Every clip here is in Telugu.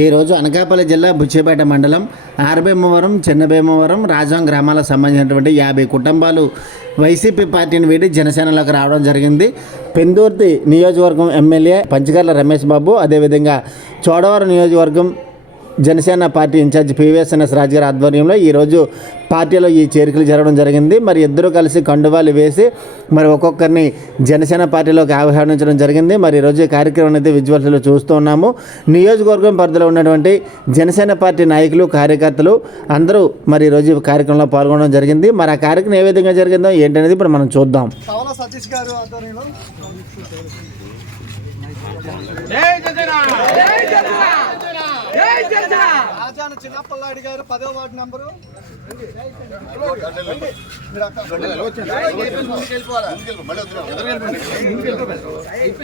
ఈరోజు అనకాపల్లి జిల్లా బుచ్చేపేట మండలం ఆర్భీమవరం చిన్నభీమవరం రాజాం గ్రామాలకు సంబంధించినటువంటి యాభై కుటుంబాలు వైసీపీ పార్టీని వీడి జనసేనలోకి రావడం జరిగింది. పెందుర్తి నియోజకవర్గం ఎమ్మెల్యే పంచగర్ల రమేష్ బాబు అదేవిధంగా చోడవరం నియోజకవర్గం Janasena party incharge PVSNS Raju గారి ఆధ్వర్యంలో ఈరోజు పార్టీలో ఈ చేరికలు జరగడం జరిగింది. మరి ఇద్దరు కలిసి కండువాలు వేసి మరి ఒక్కొక్కరిని జనసేన పార్టీలోకి ఆహ్వానించడం జరిగింది. మరి ఈరోజు ఈ కార్యక్రమం అనేది విజువల్స్లో చూస్తూ ఉన్నాము. నియోజకవర్గం పరిధిలో ఉన్నటువంటి జనసేన పార్టీ నాయకులు కార్యకర్తలు అందరూ మరి ఈరోజు ఈ కార్యక్రమంలో పాల్గొనడం జరిగింది. మరి ఆ కార్యక్రమం ఏ విధంగా జరిగిందో ఏంటనేది ఇప్పుడు మనం చూద్దాం. సతీష్ గారు జై రాజాన చిన్నప్పలాడి గారు పదో వార్డు నెంబరు.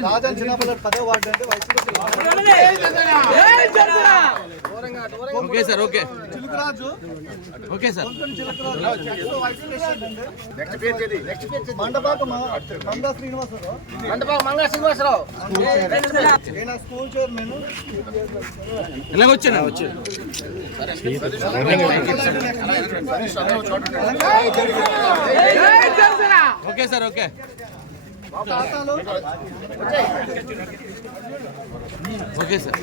రాజాన్ చిన్నప్పలాడి పదో వార్డు అంటే వైసీపీ జై జనసేన జై Janasena okay sir okay. Chilukaraju. Okay sir. Mandapaka Manda Srinivasarao. మండపం మంగళ శ్రీనివాసరావు. ఈయన స్కూల్ చైర్మన్. ఇలాగ వచ్చాను వచ్చి జై Janasena okay sir okay. Okay sir.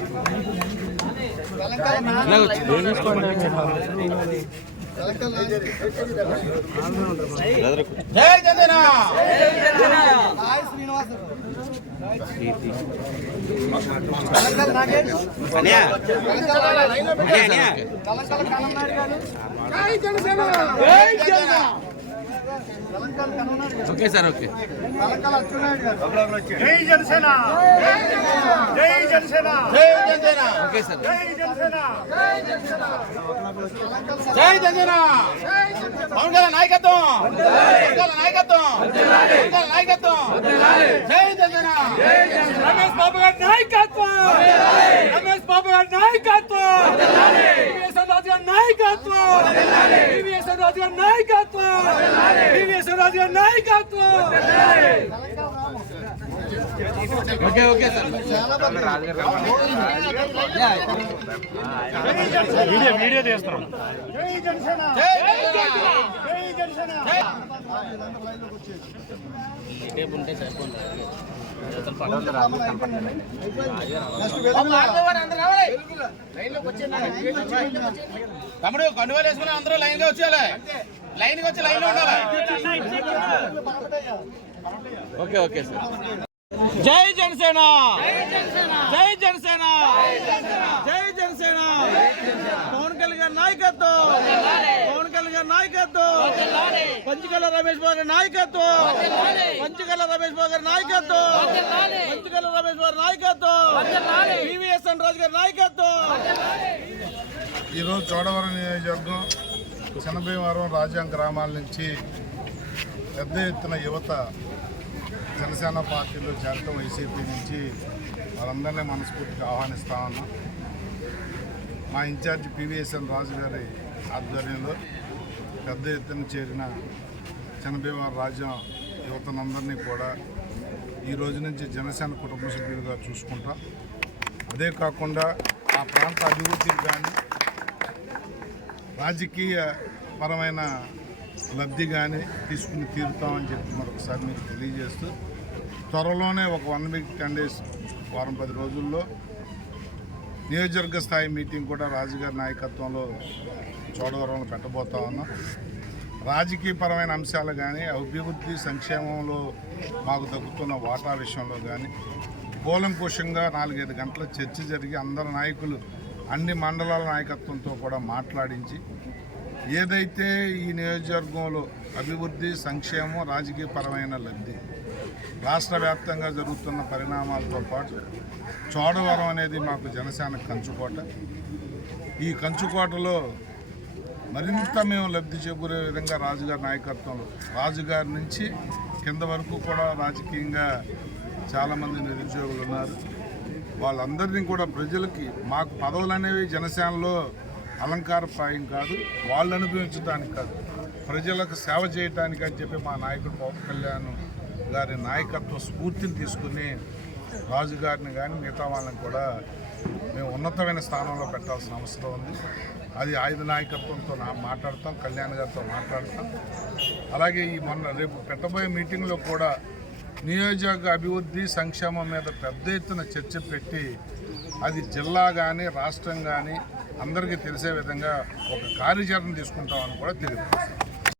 జై జనసేన. హాయ్ శ్రీనివాసరావు తెలంగాణ నాగేష్ తెలంగాణ కన్ననాయుడు గారు జై జనసేన. జై జనసేన తెలంగాణ కన్ననాయుడు గారు ఓకే సార్ ఓకే. జై జనసేన! జై జనసేన! జై జనసేన! ఓకే సార్ జై జనసేన! జై జనసేన! పవన్ కళ్యాణ్ నాయకత్వం! పవన్ కళ్యాణ్ నాయకత్వం! పవన్ కళ్యాణ్ నాయకత్వం! జై జనసేన. రమేష్ బాబు గారి నాయకత్వం. రమేష్ బాబు గారి నాయకత్వం. రాజు గారి నాయకత్వం. రాజు గారి నాయకత్వం. రాజు గారి నాయకత్వం. Okay okay sir. జై జనసేన. జై జనసేన. జై తమ్ముడు కండువాలు వేసుకుని అందరూ లైన్గా వచ్చేయాలి. లైన్గా వచ్చి లైన్లో ఉండాలి. Okay okay sir. జై జనసేన! జై జనసేన! జై జనసేన! పవన్ కళ్యాణ్ నాయకత్వం! నాయకత్వం. పంచకల్ల రమేష్ బాబు గారి నాయకత్వం. పంచకల్ల రమేష్ బాబు గారి నాయకత్వం. పంచకల్ల రమేష్ బాబు నాయకత్వం. వివిఎస్ఎన్ రాజు గారి నాయకత్వం. ఈరోజు చోడవరం నియోజకవర్గం చిన్నభీమవరం రాజ్యం గ్రామాల నుంచి పెద్ద ఎత్తున యువత జనసేన పార్టీలో చేరటం వైసీపీ నుంచి వాళ్ళందరినీ మనస్ఫూర్తిగా ఆహ్వానిస్తా ఉన్నాం. మా ఇన్ఛార్జ్ పివిఎస్ఎన్ రాజు గారి ఆధ్వర్యంలో పెద్ద ఎత్తున చేరిన చనభీమవరం రాజ్యం యువతనందరినీ కూడా ఈ రోజు నుంచి జనసేన కుటుంబ సభ్యులుగా చూసుకుంటాం. అదే కాకుండా ఆ ప్రాంత అభివృద్ధికి కానీ రాజకీయ పరమైన లబ్ధి కానీ తీసుకుని తీరుతామని చెప్పి మరొకసారి మీకు తెలియజేస్తూ త్వరలోనే ఒక వన్ వీక్ టెన్ డేస్ వారం పది రోజుల్లో నియోజకవర్గ స్థాయి మీటింగ్ కూడా రాజుగారి నాయకత్వంలో చోడవరంలో పెట్టబోతా ఉన్నాం. రాజకీయపరమైన అంశాలు కానీ అభివృద్ధి సంక్షేమంలో మాకు తగ్గుతున్న వాటా విషయంలో కానీ కూలంకుషంగా నాలుగైదు గంటల చర్చ జరిగి అందరు నాయకులు అన్ని మండలాల నాయకత్వంతో కూడా మాట్లాడించి ఏదైతే ఈ నియోజకవర్గంలో అభివృద్ధి సంక్షేమం రాజకీయపరమైన లబ్ధి రాష్ట్ర వ్యాప్తంగా జరుగుతున్న పరిణామాలతో పాటు చోడవరం అనేది మాకు జనసేన కంచుకోట. ఈ కంచుకోటలో మరింత మేము లబ్ధి చేకూరే విధంగా రాజుగారి నాయకత్వంలో రాజుగారి నుంచి కింద వరకు కూడా రాజకీయంగా చాలామంది నిరుద్యోగులు ఉన్నారు. వాళ్ళందరినీ కూడా ప్రజలకి మాకు పదవులు అనేవి జనసేనలో అలంకారప్రాయం కాదు వాళ్ళు అనుభవించడానికి కాదు. ప్రజలకు సేవ చేయటానికి అని చెప్పి మా నాయకుడు పవన్ కళ్యాణ్ గారి నాయకత్వ స్ఫూర్తిని తీసుకుని రాజుగారిని కానీ మిగతా వాళ్ళని కూడా మేము ఉన్నతమైన స్థానంలో పెట్టాల్సిన అవసరం ఉంది. అది ఆయుధ నాయకత్వంతో నా మాట్లాడతాం కళ్యాణ్ గారితో మాట్లాడతాం. అలాగే ఈ మొన్న రేపు పెట్టబోయే మీటింగ్లో కూడా నియోజక అభివృద్ధి సంక్షేమం మీద పెద్ద ఎత్తున చర్చ పెట్టి అది జిల్లా కానీ రాష్ట్రం కానీ అందరికీ తెలిసే విధంగా ఒక కార్యాచరణ తీసుకుంటామని కూడా తెలియదు